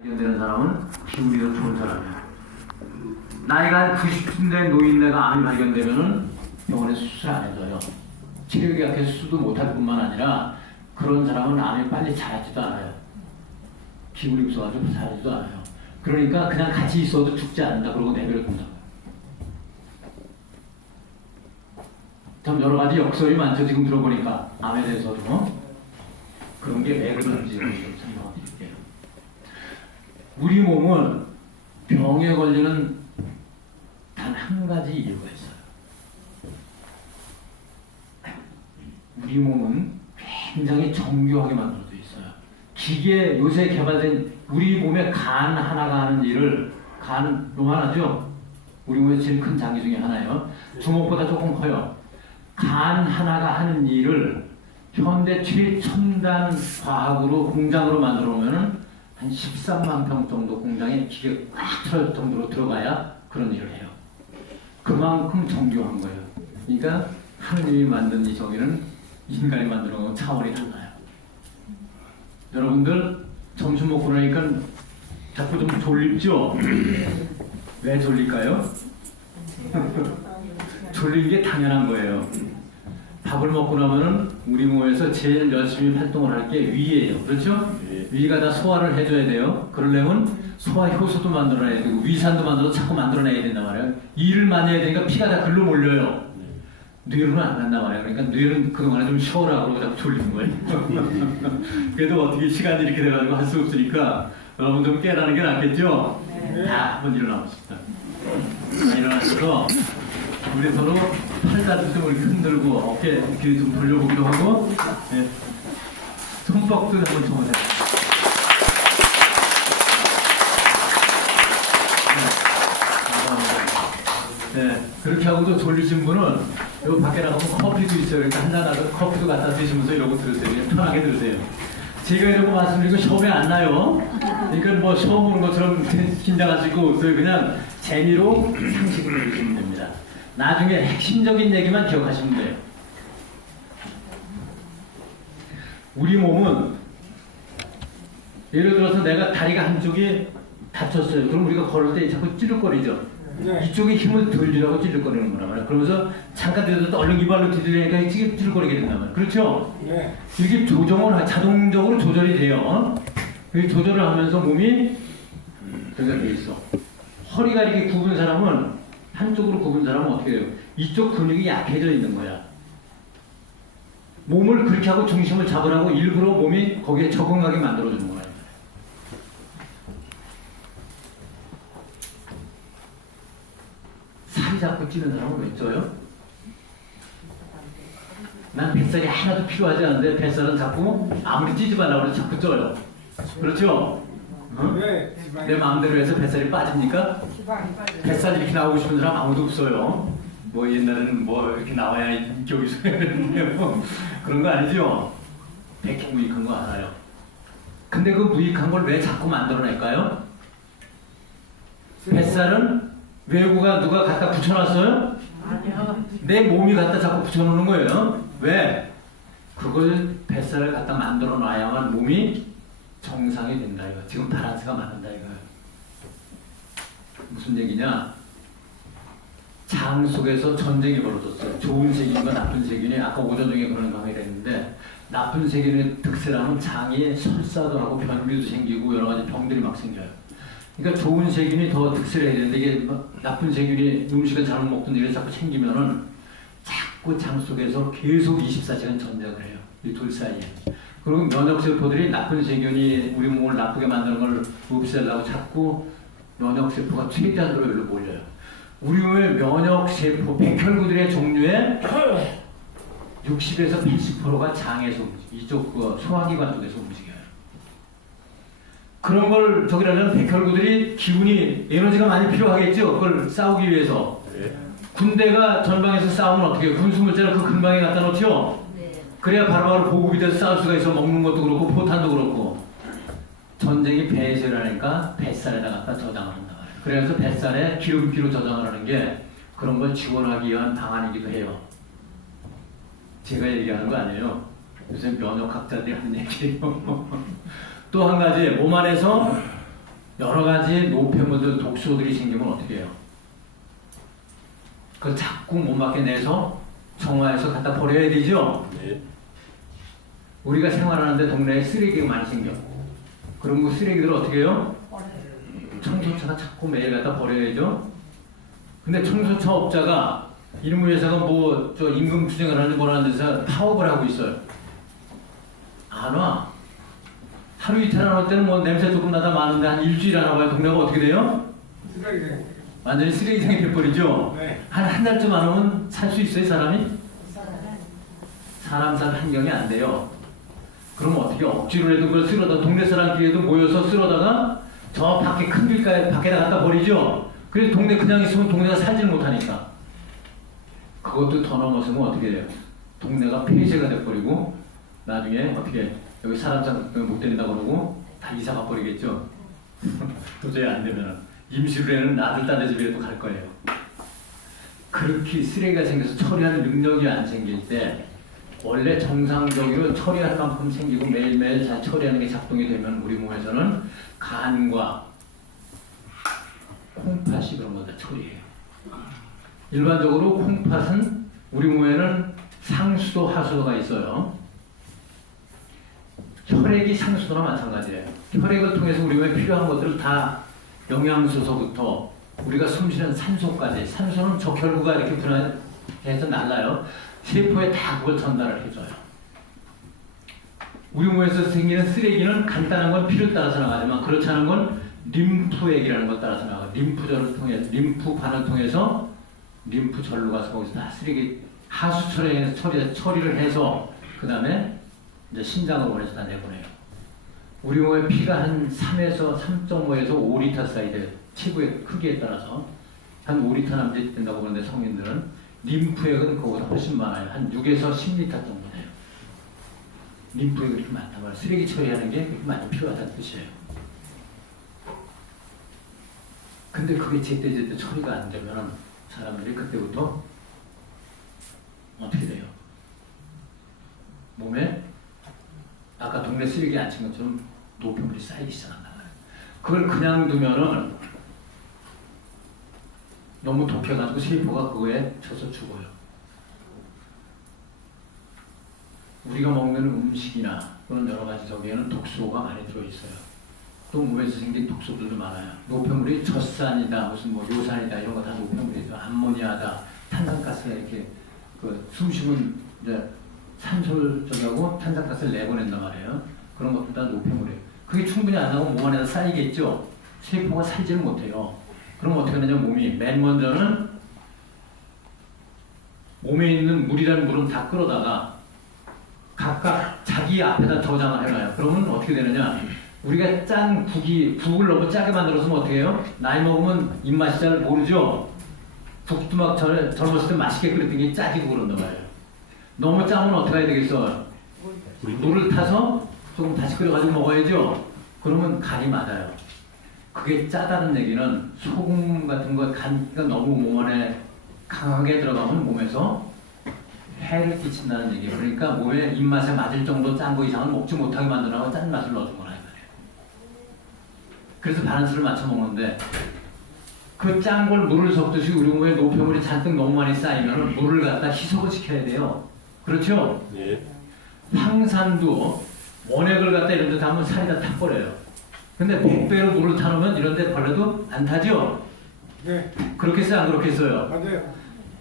발견되는 사람은 기운이 더 좋은 사람이야. 나이가 한 90쯤 된 노인네가 암이 발견되면은 병원에 수술 안 해줘요. 치료기 약해서 수도 못할 뿐만 아니라 그런 사람은 암이 빨리 자라지도 않아요. 기운이 없어가지고 자라지도 않아요. 그러니까 그냥 같이 있어도 죽지 않는다 그러고 내버려둔다. 참 여러 가지 역설이 많죠. 지금 들어보니까 암에 대해서도 그런 게 왜 그런지 좀 설명해 드릴게요. 우리 몸은 병에 걸리는 단 한 가지 이유가 있어요. 우리 몸은 굉장히 정교하게 만들어져 있어요. 기계 요새 개발된 우리 몸에 간 하나가 하는 일을, 간 요만하죠? 우리 몸에서 제일 큰 장기 중에 하나예요. 주먹보다 조금 커요. 간 하나가 하는 일을 현대 최첨단 과학으로 공장으로 만들어 놓으면은 한 13만 평 정도 공장에 기계가 꽉 틀어질 정도로 들어가야 그런 일을 해요. 그만큼 정교한 거예요. 그러니까 하느님이 만든 이 저기는 인간이 만든 거하고 차원이 달라요. 여러분들 점심 먹고 나니까 자꾸 좀 졸립죠? 왜 졸릴까요? 졸린 게 당연한 거예요. 밥을 먹고 나면은 우리 몸에서 제일 열심히 활동을 할 게 위예요. 그렇죠? 위가 다 소화를 해줘야 돼요. 그러려면 소화 효소도 만들어내야 되고 위산도 만들어서 자꾸 만들어내야 된단 말이에요. 일을 많이 해야 되니까 피가 다 글로 몰려요. 뇌로는 안 간단 말이에요. 그러니까 뇌는 그동안에 좀 쉬어라 그러고 자꾸 졸리는 거예요. 그래도 어떻게 시간이 이렇게 돼가지고 할 수 없으니까 여러분 좀 깨라는 게 낫겠죠? 다 한번 일어나보십시다. 일어나셔서 우리 서로 팔다리 좀 이렇게 흔들고 어깨 이렇게 좀 돌려보기도 하고, 네. 손뼉도 한번 쳐보세요. 네, 그렇게 하고도 졸리신 분은 여기 밖에 나가면 커피도 있어요. 그러니까 한잔 하고 커피도 갖다 드시면서 이러고 들으세요. 편하게 들으세요. 제가 이러고 말씀드리고 시험에 안 나요. 그러니까 뭐 시험 보는 것처럼 긴장하시고 그냥 재미로 상식을 들으시면 됩니다. 나중에 핵심적인 얘기만 기억하시면 돼요. 우리 몸은 예를 들어서 내가 다리가 한쪽이 다쳤어요. 그럼 우리가 걸을 때 자꾸 찌릿거리죠. 네. 이쪽에 힘을 덜 주려고 찌릿거리는 거란 말이에요. 그러면서 잠깐 들어도 얼른 이발로 뒤들으니까 찌릿거리게 된단 말이에요. 그렇죠? 네. 이렇게 조정을 자동적으로 조절이 돼요. 조절을 하면서 몸이 그렇게 돼 있어. 허리가 이렇게 굽은 사람은 한쪽으로 굽은 사람은 어떻게 해요? 이쪽 근육이 약해져 있는 거야. 몸을 그렇게 하고 중심을 잡으라고 일부러 몸이 거기에 적응하게 만들어주는 거야. 살이 자꾸 찌는 사람은 왜 쪄요? 난 뱃살이 하나도 필요하지 않은데 뱃살은 자꾸 아무리 찌지 말라고 해도 자꾸 쪄요. 그렇죠? 어? 내 마음대로 해서 뱃살이 빠집니까? 뱃살 이렇게 나오고 싶은 사람 아무도 없어요. 뭐 옛날에는 뭐 이렇게 나와야 인격이 소용했는데 뭐 그런 거 아니죠? 백행 무익한 거 알아요. 근데 그 무익한 걸 왜 자꾸 만들어낼까요? 뱃살은 외구가 누가 갖다 붙여놨어요? 아니요. 내 몸이 갖다 자꾸 붙여놓는 거예요. 왜? 그걸 뱃살을 갖다 만들어 놔야만 몸이 정상이 된다 이거. 지금 바란스가 맞는다 이거. 무슨 얘기냐? 장 속에서 전쟁이 벌어졌어요. 좋은 세균과 나쁜 세균이 아까 오전 중에 그런 강의를 했는데 나쁜 세균의 특세라면 장에 설사도 하고 변비도 생기고 여러 가지 병들이 막 생겨요. 그러니까 좋은 세균이 더 특세를 해야 되는데 이게 나쁜 세균이 음식을 잘못 먹던 일이 자꾸 생기면은 자꾸 장 속에서 계속 24시간 전쟁을 해요. 이 둘 사이에. 그리고 면역세포들이 나쁜 세균이 우리 몸을 나쁘게 만드는 걸 없애려고 자꾸 면역세포가 최대한으로 여기로 몰려요. 우리 몸의 면역세포, 백혈구들의 종류의 60에서 80%가 장에서 이쪽 소화기관 쪽에서 움직여요. 그런 걸 저기라면 백혈구들이 기운이 에너지가 많이 필요하겠죠. 그걸 싸우기 위해서. 군대가 전방에서 싸우면 어떻게 해요? 군수물자를 그 근방에 갖다 놓죠. 그래야 바로바로 보급이 돼서 싸울 수가 있어. 먹는 것도 그렇고 포탄도 그렇고. 전쟁이 배에서 일어나니까 뱃살에다 갖다 저장을 한다 말이에요. 그래서 뱃살에 기름기로 저장을 하는 게 그런 걸 지원하기 위한 방안이기도 해요. 제가 얘기하는 거 아니에요. 요새 면역학자들이 하는 얘기예요. 또 한 가지 몸 안에서 여러 가지 노폐물들, 독소들이 생기면 어떻게 해요? 그걸 자꾸 못 맞게 내서 정화해서 갖다 버려야 되죠? 네. 우리가 생활하는데 동네에 쓰레기가 많이 생겨. 그럼 그 쓰레기들을 어떻게 해요? 청소차가 자꾸 매일 갖다 버려야죠? 근데 청소차 업자가 이놈의 회사가 뭐 저 임금 투쟁을 하는지 뭐라는 데서 파업을 하고 있어요. 안 와. 하루 이틀 안 올 때는 뭐 냄새 조금 나다 마는데 한 일주일 안 와봐야 동네가 어떻게 돼요? 쓰레기장. 완전히 쓰레기장이 돼버리죠? 네. 한 달쯤 안 오면 살 수 있어요, 사람이? 사람 살 환경이 안 돼요. 그럼 어떻게 억지로 해도 그걸 쓸어다 동네 사람끼리도 모여서 쓸어다가 저 밖에 큰 길가에 밖에다 갖다 버리죠? 그래서 동네 그냥 있으면 동네가 살질 못하니까. 그것도 더 넘어서면 어떻게 돼요? 동네가 폐쇄가 돼버리고 나중에 어떻게 여기 사람 못 데린다 그러고 다 이사 가버리겠죠? 도저히 안 되면 임시로에는 아들 딸네 집에 또 갈 거예요. 그렇게 쓰레기가 생겨서 처리하는 능력이 안 생길 때 원래 정상적으로 처리할 만큼 생기고 매일매일 잘 처리하는 게 작동이 되면 우리 몸에서는 간과 콩팥이 그런 거 다 처리해요. 일반적으로 콩팥은 우리 몸에는 상수도 하수도가 있어요. 혈액이 상수도나 마찬가지예요. 혈액을 통해서 우리 몸에 필요한 것들을 다 영양소서부터 우리가 숨쉬는 산소까지, 산소는 적혈구가 이렇게 분해해서 날라요. 세포에 다 그걸 전달을 해줘요. 우리 몸에서 생기는 쓰레기는 간단한 건 필요에 따라서 나가지만 그렇지 않은 건 림프액이라는 것 따라서 나가요. 림프절을 통해서, 림프관을 통해서 림프절로 가서 거기서 다 쓰레기 하수처리해서 처리를 해서 그 다음에 이제 신장으로 보내서 다 내보내요. 우리 몸의 피가 한 3에서 3.5에서 5리터 사이 돼요. 체구의 크기에 따라서 한 5리터 남짓 된다고 보는데 성인들은 림프액은 그거보다 훨씬 많아요. 한 6에서 10리터 정도 돼요. 림프액이 그렇게 많단 말이에요. 쓰레기 처리하는 게 그렇게 많이 필요하다는 뜻이에요. 근데 그게 제때 처리가 안 되면 사람들이 그때부터 어떻게 돼요? 몸에 아까 동네 쓰레기 안 친 것처럼 노폐물이 쌓이기 시작한단 말이에요. 그걸 그냥 두면은 너무 독해가지고 세포가 그거에 젖어 죽어요. 우리가 먹는 음식이나 또는 여러 가지 저기에는 독소가 많이 들어있어요. 또 몸에서 생긴 독소들도 많아요. 노폐물이 젖산이다, 무슨 뭐 요산이다 이런 거 다 노폐물이죠. 암모니아다, 탄산가스가 이렇게 그 숨쉬면 이제 산소를 저기하고 탄산가스를 내보낸단 말이에요. 그런 것도 다 노폐물이에요. 그게 충분히 안 나오면 몸 안에서 쌓이겠죠. 세포가 살지를 못해요. 그럼 어떻게 하느냐, 몸이 맨 먼저는 몸에 있는 물이라는 물은 다 끌어다가 각각 자기 앞에다 저장을 해놔요. 그러면 어떻게 되느냐, 우리가 짠 국을 너무 짜게 만들어서 어떻게 해요? 나이 먹으면 입맛이 잘 모르죠? 국도 막 젊었을 때 맛있게 끓였던 게 짜지고 그런단 말이에요. 너무 짜면 어떻게 해야 되겠어? 물을 타서 조금 다시 끓여가지고 먹어야죠? 그러면 간이 맞아요. 그게 짜다는 얘기는 소금 같은 거 간가 너무 몸 안에 강하게 들어가면 몸에서 해를 끼친다는 얘기예요. 그러니까 몸에 입맛에 맞을 정도 짠 거 이상은 먹지 못하게 만들어서 짠 맛을 넣어준 거라 이 말이에요. 그래서 밸런스를 맞춰 먹는데 그 짠 걸 물을 섞듯이 우리 몸에 노폐물이 잔뜩 너무 많이 쌓이면 물을 갖다 희석을 시켜야 돼요. 그렇죠? 네. 황산도 원액을 갖다 이런 데 담으면 살이 다 타버려요. 근데 100배로 물을 타놓으면 이런 데 벌레도 안 타죠? 네. 그렇겠어요? 안 그렇겠어요? 맞아요.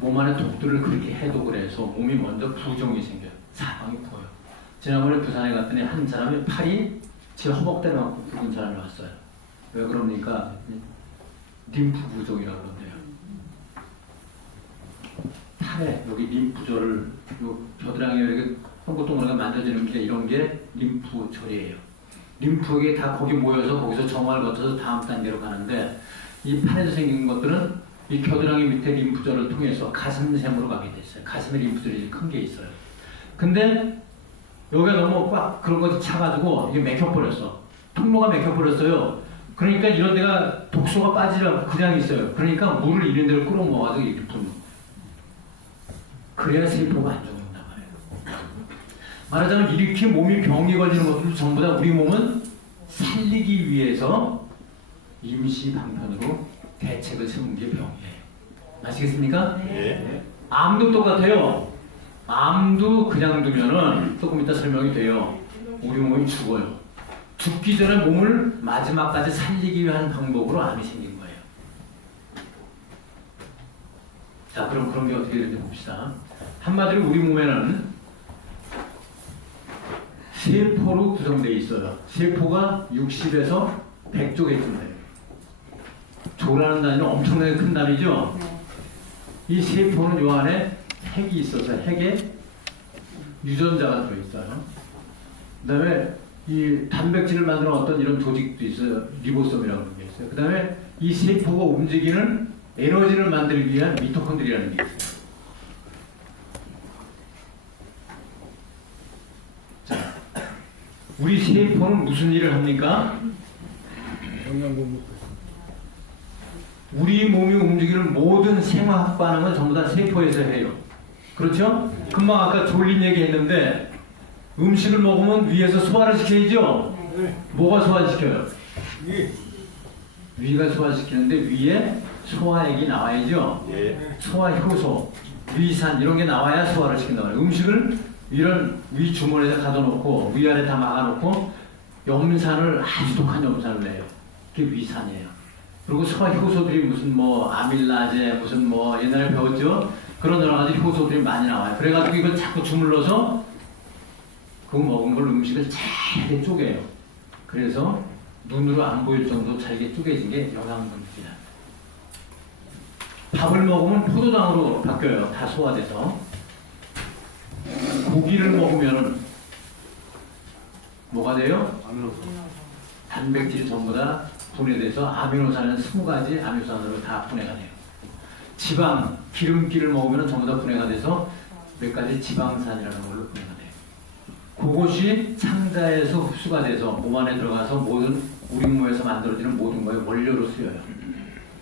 몸 안에 독들을 그렇게 해독을 해서 몸이 먼저 부종이 생겨요. 사방이 부어요. 지난번에 부산에 갔더니 한 사람이 팔이 제 허벅대 놓고 붉은 사람이 왔어요. 왜 그럽니까? 림프 부종이라고 그러는데요. 팔에 여기 림프절을 요 겨드랑이에 이렇게 똥꼬똥으로 만져지는 게 이런 게 림프절이에요. 림프액이 다 거기 모여서 거기서 정화를 거쳐서 다음 단계로 가는데 이 팔에서 생긴 것들은 이 겨드랑이 밑에 림프절을 통해서 가슴샘으로 가게 됐어요. 가슴에 림프절이 큰 게 있어요. 근데 여기가 너무 꽉 그런 것이 차가지고 이게 맥혀버렸어. 통로가 맥혀버렸어요. 그러니까 이런 데가 독소가 빠지려고 그냥 있어요. 그러니까 물을 이런 데로 끌어모아서 이렇게 붓는 거예요. 그래야 세포가 안 죽는단 말이에요. 말하자면 이렇게 몸이 병이 걸리는 것들 전부 다 우리 몸은 살리기 위해서 임시 방편으로 대책을 세우는 게 병이에요. 아시겠습니까? 네. 암도 똑같아요. 암도 그냥 두면은 조금 이따 설명이 돼요. 우리 몸이 죽어요. 죽기 전에 몸을 마지막까지 살리기 위한 방법으로 암이 생긴 거예요. 자, 그럼 그런 게 어떻게 되는지 봅시다. 한마디로 우리 몸에는 세포로 구성되어 있어요. 세포가 60에서 100쪽에쯤 돼요. 조라는 단위는 엄청나게 큰 단위죠. 이 세포는 요 안에 핵이 있어서 핵에 유전자가 들어있어요. 그 다음에 이 단백질을 만드는 어떤 이런 조직도 있어요. 리보솜이라고 하는 게 있어요. 그 다음에 이 세포가 움직이는 에너지를 만들기 위한 미토콘드리아라는 게 있어요. 자, 우리 세포는 무슨 일을 합니까? 우리 몸이 움직이는 모든 생화학 반응은 전부 다 세포에서 해요. 그렇죠? 금방 아까 졸린 얘기 했는데 음식을 먹으면 위에서 소화를 시켜야죠? 뭐가 소화시켜요? 위가 소화시키는데 위에 소화액이 나와야죠? 소화효소, 위산 이런 게 나와야 소화를 시킨단 말이에요. 음식을 이런 위 주머니에다 가둬놓고 위아래 다 막아놓고 염산을 아주 독한 염산을 내요. 그게 위산이에요. 그리고 소화 효소들이 무슨 뭐 아밀라제 무슨 뭐 옛날에 배웠죠? 그런 여러 가지 효소들이 많이 나와요. 그래가지고 이걸 자꾸 주물러서 그 먹은 걸 음식을 잘게 쪼개요. 그래서 눈으로 안 보일 정도로 잘게 쪼개진 게 영양분입니다. 밥을 먹으면 포도당으로 바뀌어요. 다 소화돼서. 고기를 먹으면 뭐가 돼요? 단백질이 전부 다 분해돼서 아미노산은 20가지 아미노산으로 다 분해가 돼요. 지방, 기름기를 먹으면 전부 다 분해가 돼서 몇 가지 지방산이라는 걸로 분해가 돼요. 그것이 창자에서 흡수가 돼서 몸 안에 들어가서 모든 우리 몸에서 만들어지는 모든 거에 원료로 쓰여요.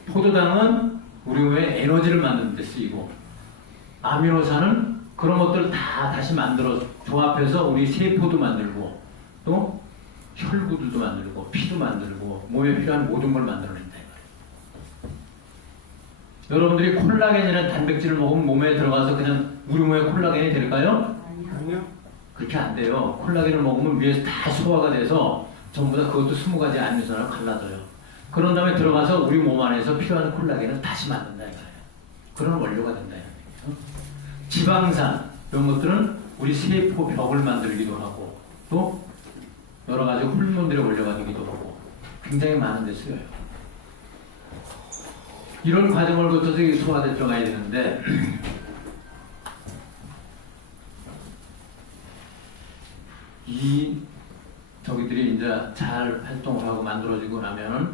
포도당은 우리 몸에 에너지를 만드는 데 쓰이고 아미노산은 그런 것들을 다 다시 만들어 조합해서 우리 세포도 만들고 또 혈구들도 만들고 피도 만들고 몸에 필요한 모든 걸 만들어낸다. 여러분들이 콜라겐이라는 단백질을 먹으면 몸에 들어가서 그냥 우리 몸에 콜라겐이 될까요? 아니요. 그렇게 안 돼요. 콜라겐을 먹으면 위에서 다 소화가 돼서 전부 다 그것도 20가지 아미노산으로 갈라져요. 그런 다음에 들어가서 우리 몸 안에서 필요한 콜라겐을 다시 만든다 이거예요. 그런 원료가 된다 이거예요. 지방산 이런 것들은 우리 세포 벽을 만들기도 하고 또 여러 가지 호르몬들의 원료가 되기도 하고 굉장히 많은 데 쓰여요. 이런 과정을 거쳐서 소화에 들어가야 되는데 이 저기들이 이제 잘 활동을 하고 만들어지고 나면은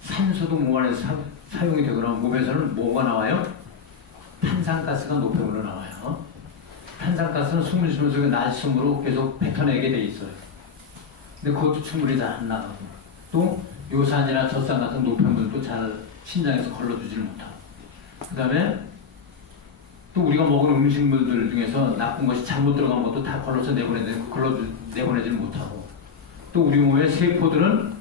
산소도 몸 안에서 사용이 되거나 몸에서는 뭐가 나와요? 탄산가스가 노폐물로 나와요. 탄산가스는 숨을 쉬면서 낮은 숨으로 계속 뱉어내게 돼 있어요. 근데 그것도 충분히 잘 안 나가고 또 요산이나 젖산 같은 노폐물도 잘 신장에서 걸러주지를 못하고 그 다음에 또 우리가 먹은 음식물들 중에서 나쁜 것이 잘못 들어간 것도 다 걸러서 내보내지를 못하고 또 우리 몸의 세포들은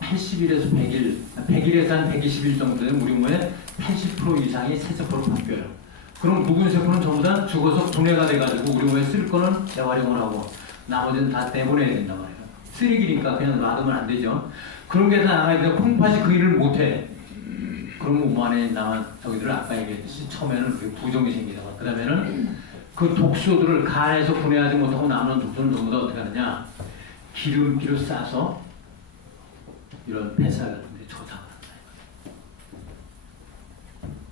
80일에서 100일, 100일에서 한 120일 정도 되면 우리 몸의 80% 이상이 새세포로 바뀌어요. 그럼 묵은 세포는 전부 다 죽어서 분해가 돼가지고 우리 몸에 쓸 거는 재활용을 하고 나머지는 다 내보내야 된단 말이에요. 쓰레기니까 그냥 놔두면 안 되죠. 그런 게 다 나가야 되는데 콩팥이 그 일을 못해. 그러면 몸 안에 남은 저기들을 아까 얘기했듯이 처음에는 부종이 생기다가 그 다음에는 그 독소들을 간에서 분해하지 못하고 남는 독소는 전부 다 어떻게 하느냐 기름기로 싸서 이런 뱃살 같은 데 저장을 한다.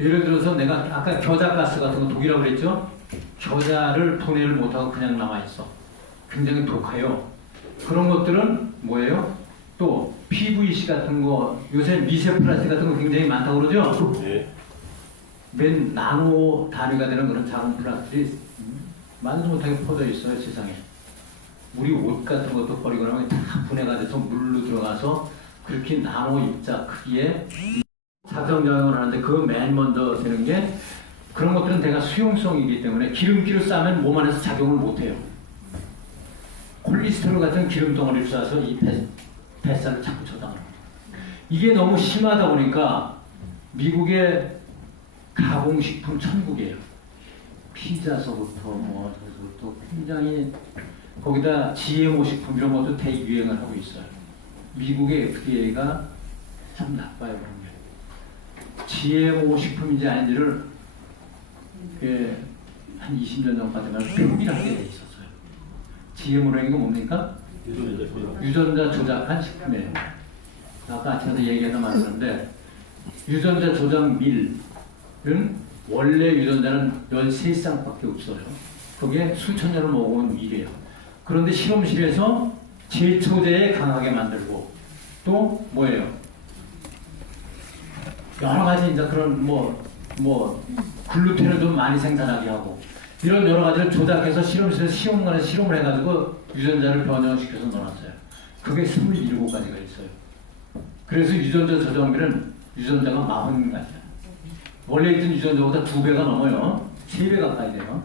예를 들어서 내가 아까 겨자가스 같은 거 독이라고 그랬죠? 겨자를 분해를 못하고 그냥 남아있어. 굉장히 독해요. 그런 것들은 뭐예요? 또 PVC 같은 거 요새 미세 플라스틱 같은 거 굉장히 많다고 그러죠? 네. 맨 나노 단위가 되는 그런 작은 플라스틱이 만지 못하게 퍼져 있어요 세상에. 우리 옷 같은 것도 버리고 나면 다 분해가 돼서 물로 들어가서 그렇게 나노 입자 크기의 작성작용을 하는데 그 맨 먼저 되는 게 그런 것들은 대가 수용성이기 때문에 기름기를 싸면 몸 안에서 작용을 못해요. 콜레스테롤 같은 기름 덩어리를 쏴서 이 뱃살을 자꾸 저장을 합니다. 이게 너무 심하다 보니까 미국의 가공식품 천국이에요. 피자서부터 뭐 저서부터 굉장히 거기다 GMO 식품 이런 것도 대유행을 하고 있어요. 미국의 FDA가 참 나빠요. 그런 게. GMO 식품인지 아닌지를 한 20년 전까지만 표기를 하게 돼 있었어요. GMO라는 게 뭡니까? 유전자 조작한 식품이에요. 아까 아침에 얘기하다 말했는데 유전자 조작 밀은 원래 유전자는 13쌍밖에 없어요. 그게 수천 년을 먹어온 밀이에요. 그런데 실험실에서 제초제에 강하게 만들고 또 뭐예요? 여러 가지 이제 그런 글루텐을 좀 많이 생산하게 하고 이런 여러 가지를 조작해서 실험실에서 실험을 해가지고 유전자를 변형시켜서 넣어놨어요. 그게 27가지가 있어요. 그래서 유전자 조작밀은 유전자가 40가지야. 원래 있던 유전자보다 2배가 넘어요. 3배 가까이 돼요.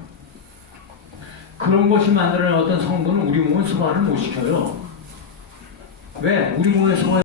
그런 것이 만들어낸 어떤 성분은 우리 몸은 소화를 못 시켜요. 왜? 우리 몸에 소화